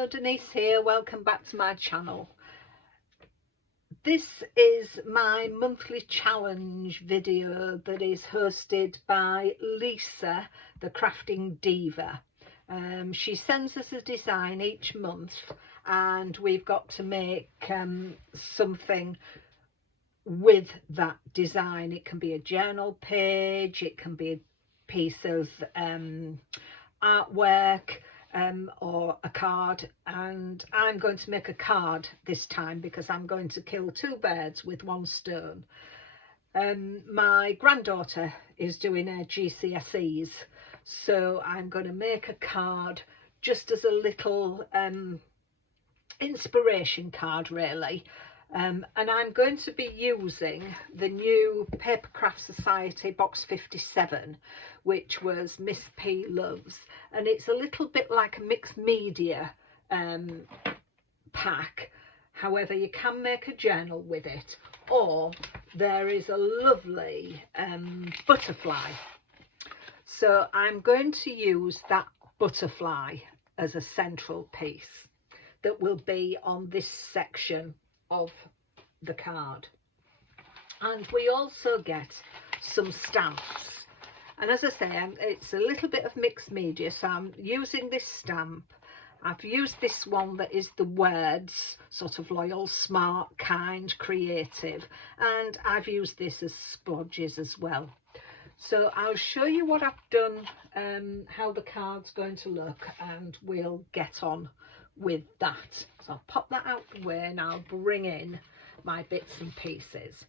Hello, Denise here. Welcome back to my channel. This is my monthly challenge video that is hosted by Lisa, the Crafting Diva. She sends us a design each month and we've got to make something with that design. It can be a journal page, it can be a piece of artwork, or a card, and I'm going to make a card this time because I'm going to kill two birds with one stone. My granddaughter is doing her GCSEs, so I'm going to make a card just as a little inspiration card really. And I'm going to be using the new Papercraft Society Box 57, which was Miss P loves, and it's a little bit like a mixed media pack. However, you can make a journal with it, or there is a lovely butterfly. So I'm going to use that butterfly as a central piece that will be on this section of the card. And we also get some stamps, and as I say, it's a little bit of mixed media, so I'm using this stamp. I've used this one that is the words, sort of loyal, smart, kind, creative, and I've used this as splodges as well. So I'll show you what I've done, how the card's going to look, and we'll get on with that. So I'll pop that out the way and I'll bring in my bits and pieces.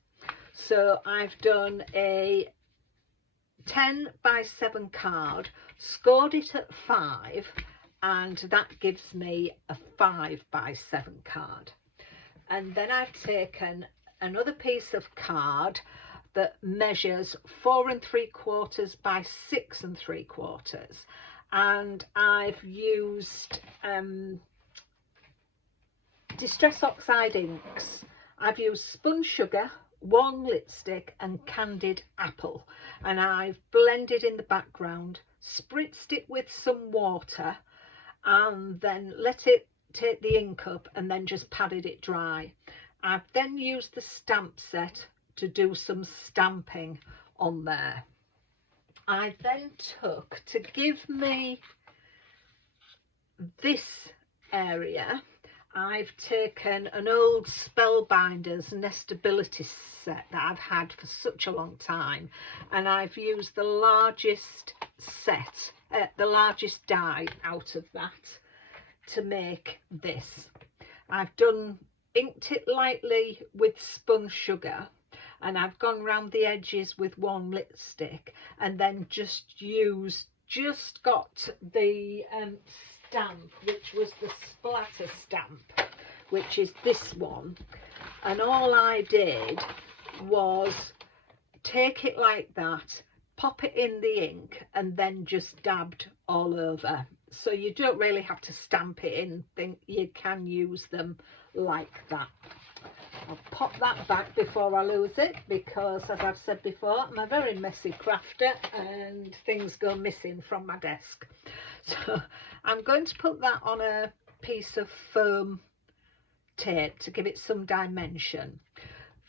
So I've done a 10 by 7 card, scored it at 5, and that gives me a 5 by 7 card. And then I've taken another piece of card that measures 4 3/4 by 6 3/4, and I've used Distress Oxide inks. I've used Spun sugar, warm lipstick and Candied apple, and I've blended in the background, spritzed it with some water, and then let it take the ink up and then just padded it dry. I've then used the stamp set to do some stamping on there. I then took, to give me this area, I've taken an old Spellbinders nestability set that I've had for such a long time, and I've used the largest set, the largest die out of that to make this. I've inked it lightly with Spun sugar, and I've gone round the edges with warm lipstick, and then just got the stamp, which was the splatter stamp, which is this one, and all I did was take it like that, pop it in the ink, and then just dabbed all over. So you don't really have to stamp it in, you can use them like that. I'll pop that back before I lose it, because as I've said before, I'm a very messy crafter and things go missing from my desk. So I'm going to put that on a piece of foam tape to give it some dimension.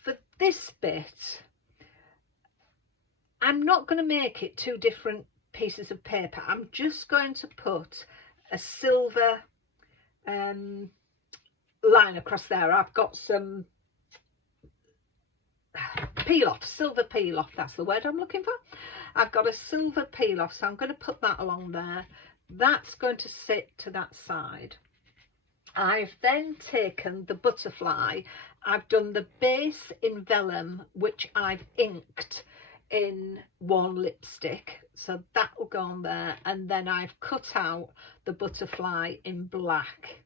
For this bit, I'm not going to make it two different pieces of paper. I'm just going to put a silver line across there. I've got some peel off, silver peel off, that's the word I'm looking for. I've got a silver peel off, so I'm going to put that along there. That's going to sit to that side. I've then taken the butterfly, I've done the base in vellum, which I've inked in warm lipstick, so that will go on there, and then I've cut out the butterfly in black,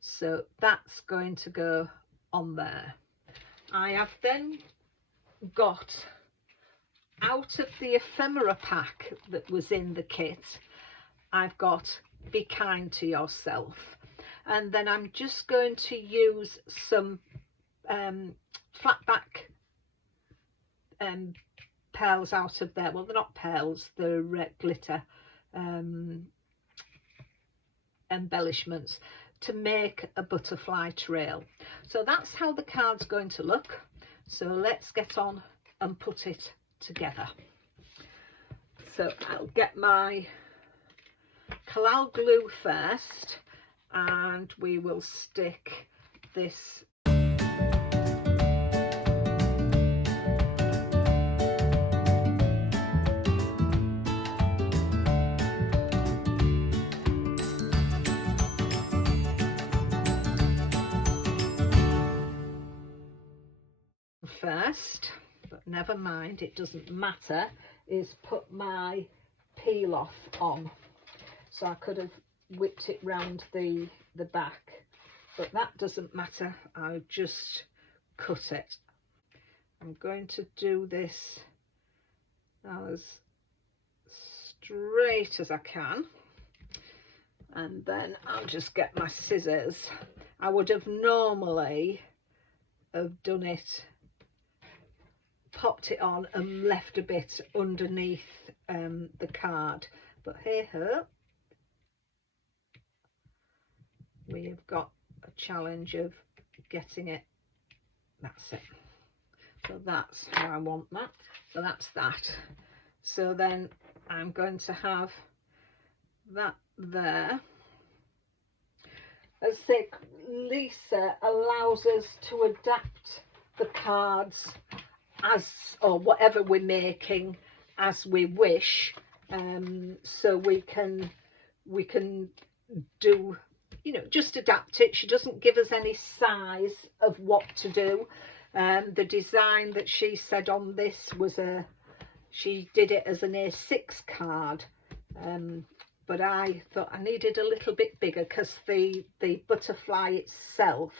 so that's going to go on there. I have then got, out of the ephemera pack that was in the kit, I've got Be Kind to Yourself, and then I'm just going to use some flat back pearls out of there. Well, they're not pearls, they're glitter embellishments to make a butterfly trail. So that's how the card's going to look. So let's get on and put it together. So I'll get my collal glue first, and we will stick this first, but never mind, it doesn't matter, is put my peel off on. So I could have whipped it round the back, but that doesn't matter, I'll just cut it. I'm going to do this as straight as I can, and then I'll just get my scissors. I would have normally have done it, popped it on and left a bit underneath the card, but hey ho, we have got a challenge of getting it. That's it. So that's how I want that. So that's that. So then I'm going to have that there. As I say, Lisa allows us to adapt the cards as, or whatever we're making, as we wish, so we can do, you know, just adapt it. She doesn't give us any size of what to do. The design that she said on this was she did it as an A6 card, but I thought I needed a little bit bigger because the butterfly itself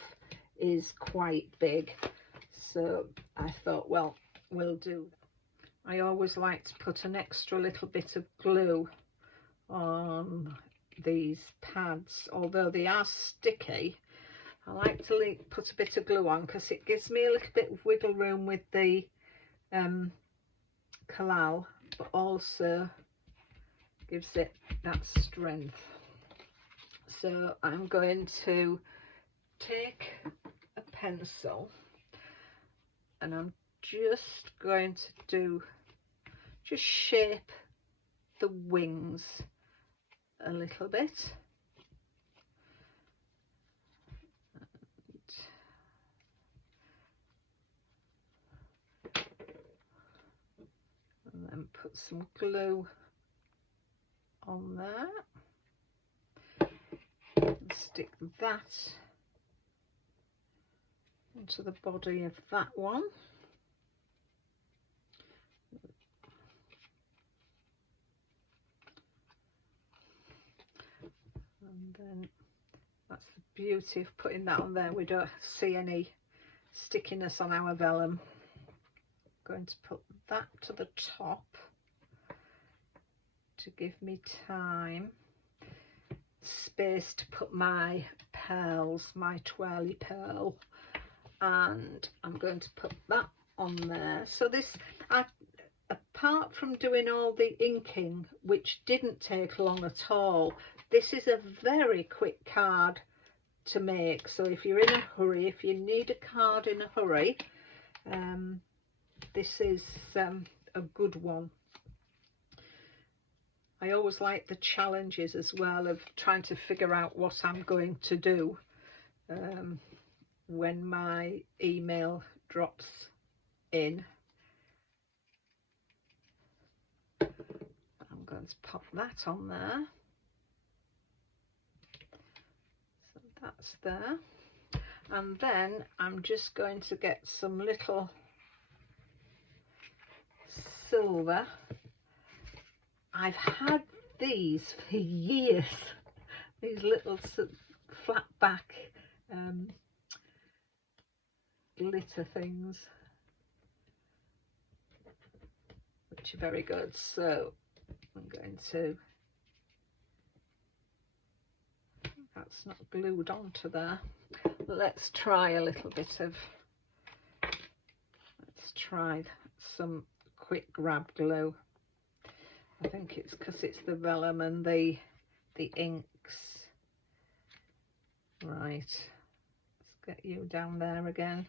is quite big. So I thought, well, we'll do. I always like to put an extra little bit of glue on these pads, although they are sticky. I like to put a bit of glue on because it gives me a little bit of wiggle room with the collal, but also gives it that strength. So I'm going to take a pencil and I'm just going to just shape the wings a little bit. And then put some glue on there and stick that into the body of that one. And then that's the beauty of putting that on there, we don't see any stickiness on our vellum. I'm going to put that to the top to give me space to put my pearls, my twirly pearl, and I'm going to put that on there. So this, apart from doing all the inking, which didn't take long at all, this is a very quick card to make. So if you're in a hurry, if you need a card in a hurry, this is a good one. I always like the challenges as well of trying to figure out what I'm going to do when my email drops in. I'm going to pop that on there. So that's there. And then I'm just going to get some little silver. I've had these for years, these little flat back glitter things, which are very good. So I'm going to, that's not glued onto there. Let's try a little bit of, let's try some quick grab glue. I think it's because it's the vellum and the inks. Right, let's get you down there again.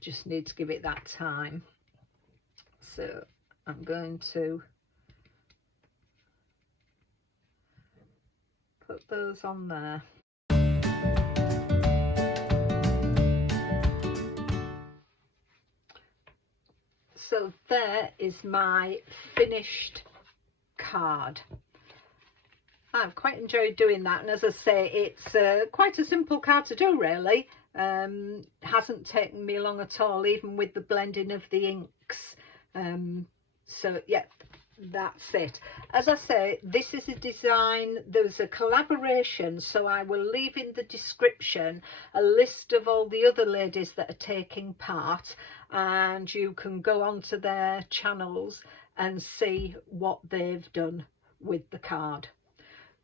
Just need to give it that time. So I'm going to put those on there. So there is my finished card. I've quite enjoyed doing that, and as I say, it's quite a simple card to do, really. Hasn't taken me long at all, even with the blending of the inks. So yeah, that's it. As I say, this is a design, there's a collaboration, so I will leave in the description a list of all the other ladies that are taking part, and you can go onto their channels and see what they've done with the card.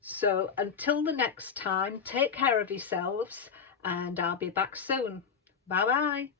So until the next time, take care of yourselves, and I'll be back soon. Bye bye.